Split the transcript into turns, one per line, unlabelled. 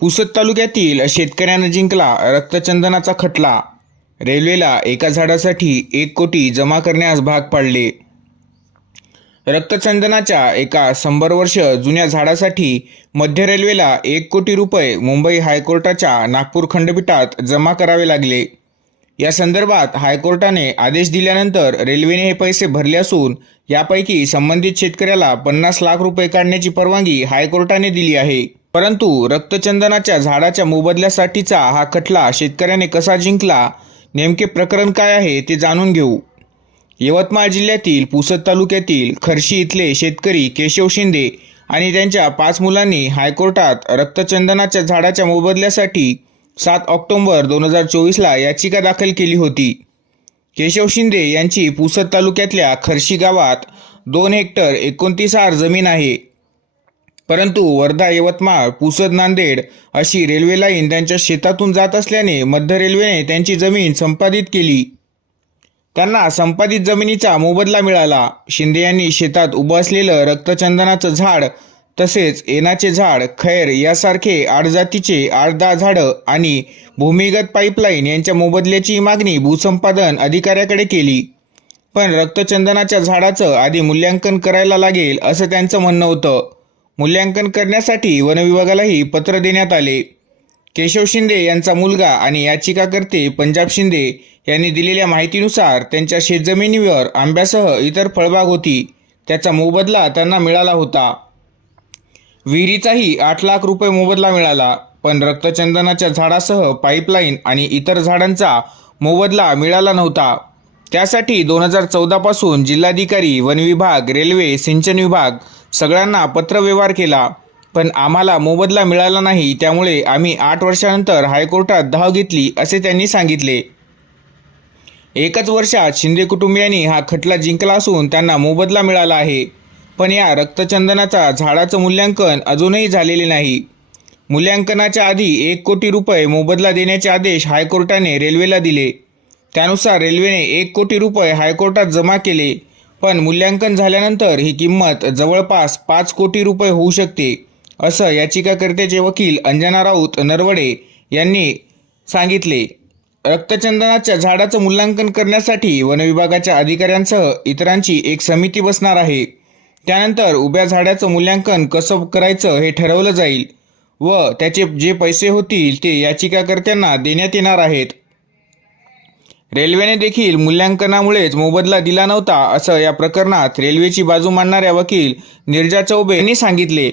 पुसद तालुक्यातील शेतकऱ्यानं जिंकला रक्तचंदनाचा खटला. रेल्वेला एका झाडासाठी एक कोटी जमा करण्यास भाग पाडले. रक्तचंदनाच्या एका शंभर वर्ष जुन्या झाडासाठी मध्य रेल्वेला एक कोटी रुपये मुंबई हायकोर्टाच्या नागपूर खंडपीठात जमा करावे लागले. या संदर्भात हायकोर्टाने आदेश दिल्यानंतर रेल्वेने हे पैसे भरले असून यापैकी संबंधित शेतकऱ्याला पन्नास लाख रुपये काढण्याची परवानगी हायकोर्टाने दिली आहे. परंतु रक्तचंदनाच्या झाडाच्या मोबदल्यासाठीचा हा खटला शेतकऱ्याने कसा जिंकला नेमके प्रकरण काय आहे ते जाणून घेऊ. यवतमाळ जिल्ह्यातील पुसद तालुक्यातील खर्शी इथले शेतकरी केशव शिंदे आणि त्यांच्या पाच मुलांनी हायकोर्टात रक्तचंदनाच्या झाडाच्या मोबदल्यासाठी सात ऑक्टोबर दोन हजार चोवीसला याचिका दाखल केली होती. केशव शिंदे यांची पुसद तालुक्यातल्या खर्शी गावात दोन हेक्टर एकोणतीस आर जमीन आहे. परंतु वर्धा यवतमाळ पुसद नांदेड अशी रेल्वे लाईन त्यांच्या शेतातून जात असल्याने मध्य रेल्वेने त्यांची जमीन संपादित केली. त्यांना संपादित जमिनीचा मोबदला मिळाला. शिंदे यांनी शेतात उभं असलेलं रक्तचंदनाचं झाड तसेच एनाचे झाड खैर यासारखे आडजातीचे आठ दहा झाडं आणि भूमिगत पाईपलाईन यांच्या मोबदल्याची मागणी भूसंपादन अधिकाऱ्याकडे केली. पण रक्तचंदनाच्या झाडाचं आधी मूल्यांकन करायला लागेल असं त्यांचं म्हणणं होतं. मूल्यांकन करण्यासाठी वनविभागालाही पत्र देण्यात आले. केशव शिंदे यांचा मुलगा आणि याचिकाकर्ते पंजाब शिंदे यांनी दिलेल्या माहितीनुसार त्यांच्या शेतजमिनीवर आंब्यासह इतर फळबाग होती. त्याचा मोबदला त्यांना मिळाला होता. विहिरीचाही आठ लाख रुपये मोबदला मिळाला पण रक्तचंदनाच्या झाडासह पाईपलाईन आणि इतर झाडांचा मोबदला मिळाला नव्हता. त्यासाठी दोन हजार चौदापासून जिल्हाधिकारी वनविभाग रेल्वे सिंचन विभाग सगळ्यांना पत्रव्यवहार केला पण आम्हाला मोबदला मिळाला नाही त्यामुळे आम्ही आठ वर्षानंतर हायकोर्टात धाव घेतली असे त्यांनी सांगितले. एकच वर्षात शिंदे कुटुंबियांनी हा खटला जिंकला असून त्यांना मोबदला मिळाला आहे. पण या रक्तचंदनाचा झाडाचं मूल्यांकन अजूनही झालेले नाही. मूल्यांकनाच्या आधी एक कोटी रुपये मोबदला देण्याचे आदेश हायकोर्टाने रेल्वेला दिले. त्यानुसार रेल्वेने एक कोटी रुपये हायकोर्टात जमा केले. पण मूल्यांकन झाल्यानंतर ही किंमत जवळपास पाच कोटी रुपये होऊ शकते असं याचिकाकर्त्याचे वकील अंजना राऊत नरवडे यांनी सांगितले. रक्तचंदनाच्या झाडाचं मूल्यांकन करण्यासाठी वनविभागाच्या अधिकाऱ्यांसह इतरांची एक समिती बसणार आहे. त्यानंतर उभ्या झाडाचं मूल्यांकन कसं करायचं हे ठरवलं जाईल व त्याचे जे पैसे होतील ते याचिकाकर्त्यांना देण्यात येणार आहेत. रेल्वेने देखील मूल्यांकनामुळेच मोबदला दिला नव्हता असं या प्रकरणात रेल्वेची बाजू मांडणाऱ्या वकील निर्जा चौबे यांनी सांगितले.